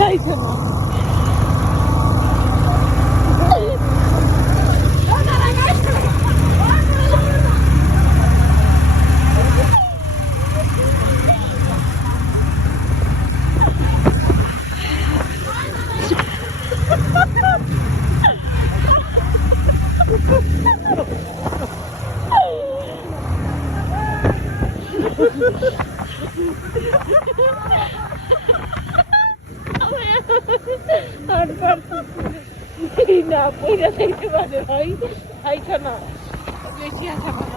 খাইছে না না পয়সা দেখতে পারে ভাই খাইছে না বেশি আছে